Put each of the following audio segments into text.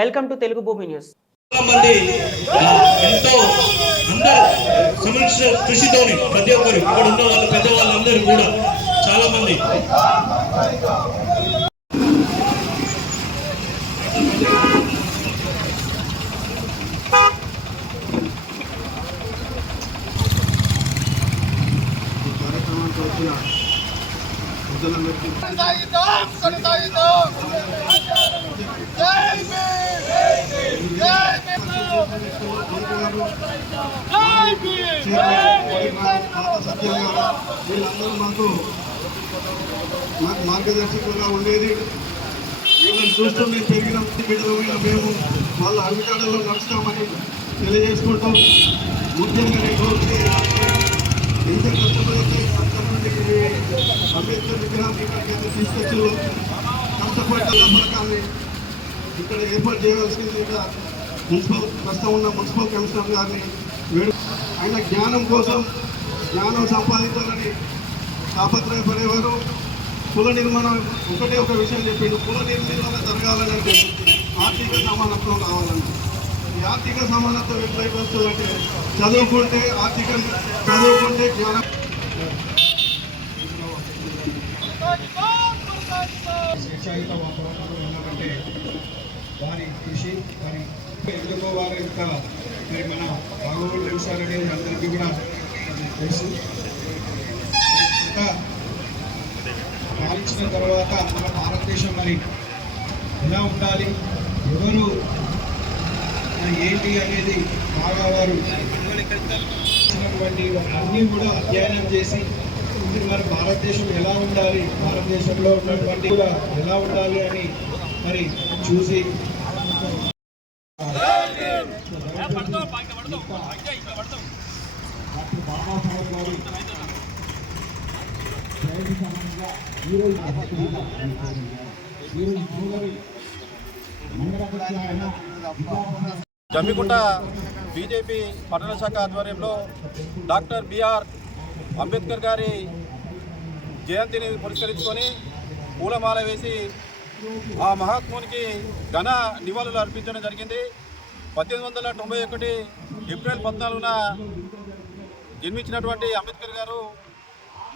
Welcome to Telugu భూమి news చాలా మంది ఎంతో అందరూ సమిష్టి కృషితోని ప్రతి ఒక్కరు ఇక్కడ ఉన్న వాళ్ళు పెద్దవాళ్ళందరూ కూడా చాలా మంది కొనసాగిద్దాం కొనసాగిద్దాం. జై భీమ్ సత్యం గారు వీళ్ళందరూ మాకు మాకు మార్గదర్శకులుగా ఉండేది వీళ్ళని చూస్తూ మేము పెరిగిన బిడ్డలమైన మేము వాళ్ళ అధికారంలో నడుస్తామని తెలియజేసుకుంటాం ముఖ్యంగా నేను ఎంత కష్టపడితే అక్కడ అంబేద్కర్ విగ్రహాన్ని ఇక్కడికి అయితే తీసుకొచ్చి కష్టపడ్డ పథకాన్ని ఇక్కడ ఏర్పాటు చేయవలసింది ఇక్కడ మున్సిపల్ ప్రస్తుతం ఉన్న మున్సిపల్ కమిషనర్ గారిని వేడు ఆయన జ్ఞానం కోసం జ్ఞానం సంపాదించాలని తాపత్రయపడేవారు. కుల నిర్మాణం ఒకటే ఒక విషయం చెప్పిండు. కుల నిర్మాణం జరగాలని అంటే ఆర్థిక సమానత్వం కావాలని. ఈ ఆర్థిక సమానత్వం ఎట్లయితే వస్తుందంటే చదువుకుంటే ఆర్థిక చదువుకుంటే జ్ఞానం స్వేచ్ఛాయుత వాతావరణంలో ఉన్నామంటే వారి కృషి వారి ఎందుకో వారి యొక్క మరి మన బాగోగులు అందరికీ కూడా తెలుసు. పాలించిన తర్వాత మన భారతదేశం మరి ఎలా ఉండాలి? ఎవరు ఏంటి అనేది బాగా వారు ఇచ్చినటువంటి అన్నీ కూడా అధ్యయనం చేసి మరి భారతదేశం ఎలా ఉండాలి? భారతదేశంలో ఉన్నటువంటి కూడా ఎలా ఉండాలి అని మరి చూసి డాక్టర్ బాబాసాహెబ్ గారు ఈరోజు ఈరోజు జమ్మికుంట బీజేపీ పట్టణ శాఖ ఆధ్వర్యంలో డాక్టర్ బిఆర్ అంబేద్కర్ గారి జయంతిని పురస్కరించుకొని పూలమాల వేసి ఆ మహాత్మునికి ఘన నివాళులు అర్పించడం జరిగింది. పద్దెనిమిది వందల తొంభై ఒకటి ఏప్రిల్ పద్నాలుగున జన్మించినటువంటి అంబేద్కర్ గారు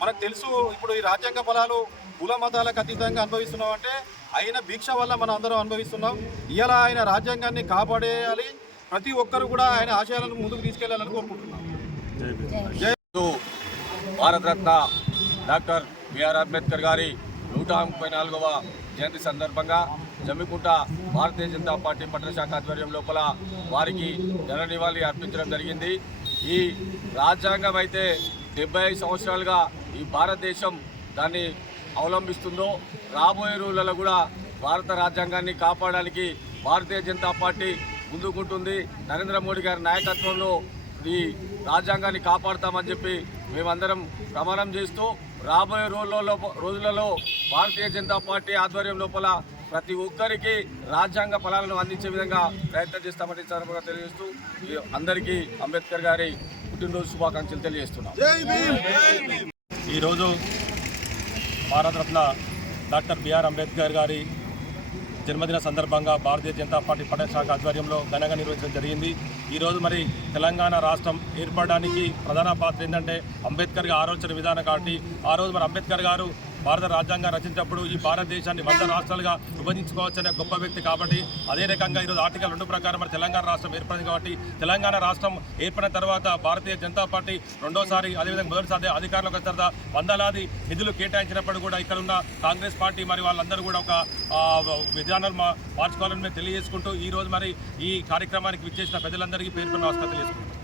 మనకు తెలుసు ఇప్పుడు ఈ రాజ్యాంగ బలాలు కుల మతాలకు అతీతంగా అనుభవిస్తున్నాం అంటే ఆయన భిక్ష వల్ల మనం అందరం అనుభవిస్తున్నాం. ఇలా ఆయన రాజ్యాంగాన్ని కాపాడేయాలి. ప్రతి ఒక్కరు కూడా ఆయన ఆశయాలను ముందుకు తీసుకెళ్ళాలని కోరుకుంటున్నాం. భారతరత్న డాక్టర్ బిఆర్ అంబేద్కర్ గారి నూట ముప్పై నాలుగవ జయంతి సందర్భంగా జమ్మికుంట భారతీయ జనతా పార్టీ పట్టణ శాఖ ఆధ్వర్యం లోపల వారికి జననివాళి అర్పించడం జరిగింది. ఈ రాజ్యాంగం అయితే డెబ్బై ఐదు సంవత్సరాలుగా ఈ భారతదేశం దాన్ని అవలంబిస్తుందో రాబోయే రోజులలో కూడా భారత రాజ్యాంగాన్ని కాపాడడానికి భారతీయ జనతా పార్టీ ముందుకుంటుంది. నరేంద్ర మోడీ గారి నాయకత్వంలో ఈ రాజ్యాంగాన్ని కాపాడతామని చెప్పి మేమందరం ప్రమాణం చేస్తూ రాబోయే రోజులలో రోజులలో భారతీయ జనతా పార్టీ ఆధ్వర్యం లోపల ప్రతి ఒక్కరికి రాజ్యాంగ ఫలాలను అందించే విధంగా ప్రయత్నం చేస్తామని సందర్భంగా తెలియజేస్తూ అందరికీ అంబేద్కర్ గారి పుట్టినరోజు శుభాకాంక్షలు తెలియజేస్తున్నాం. ఈరోజు భారతరత్న డాక్టర్ బిఆర్ అంబేద్కర్ గారి జన్మదిన సందర్భంగా భారతీయ జనతా పార్టీ పట్టణ శాఖ ఆధ్వర్యంలో ఘనంగా నిర్వహించడం జరిగింది. ఈరోజు మరి తెలంగాణ రాష్ట్రం ఏర్పడడానికి ప్రధాన పాత్ర ఏంటంటే అంబేద్కర్ గారి ఆలోచన విధానం కాబట్టి ఆ రోజు మరి అంబేద్కర్ గారు భారత రాజ్యాంగం రచించినప్పుడు ఈ భారతదేశాన్ని వంద రాష్ట్రాలుగా విభజించుకోవచ్చనే గొప్ప వ్యక్తి కాబట్టి అదే రకంగా ఈరోజు ఆర్టికల్ రెండు ప్రకారం మరి తెలంగాణ రాష్ట్రం ఏర్పడింది కాబట్టి తెలంగాణ రాష్ట్రం ఏర్పడిన తర్వాత భారతీయ జనతా పార్టీ రెండోసారి అదేవిధంగా మొదటిసారి అధికారంలోకి వచ్చిన తర్వాత వందలాది నిధులు కేటాయించినప్పుడు కూడా ఇక్కడ ఉన్న కాంగ్రెస్ పార్టీ మరి వాళ్ళందరూ కూడా ఒక విధానాలు మా మార్చుకోవాలని మేము తెలియజేసుకుంటూ ఈరోజు మరి ఈ కార్యక్రమానికి విచ్చేసిన ప్రజలందరికీ పేరు నమస్కారం తెలియజేసుకుంటాం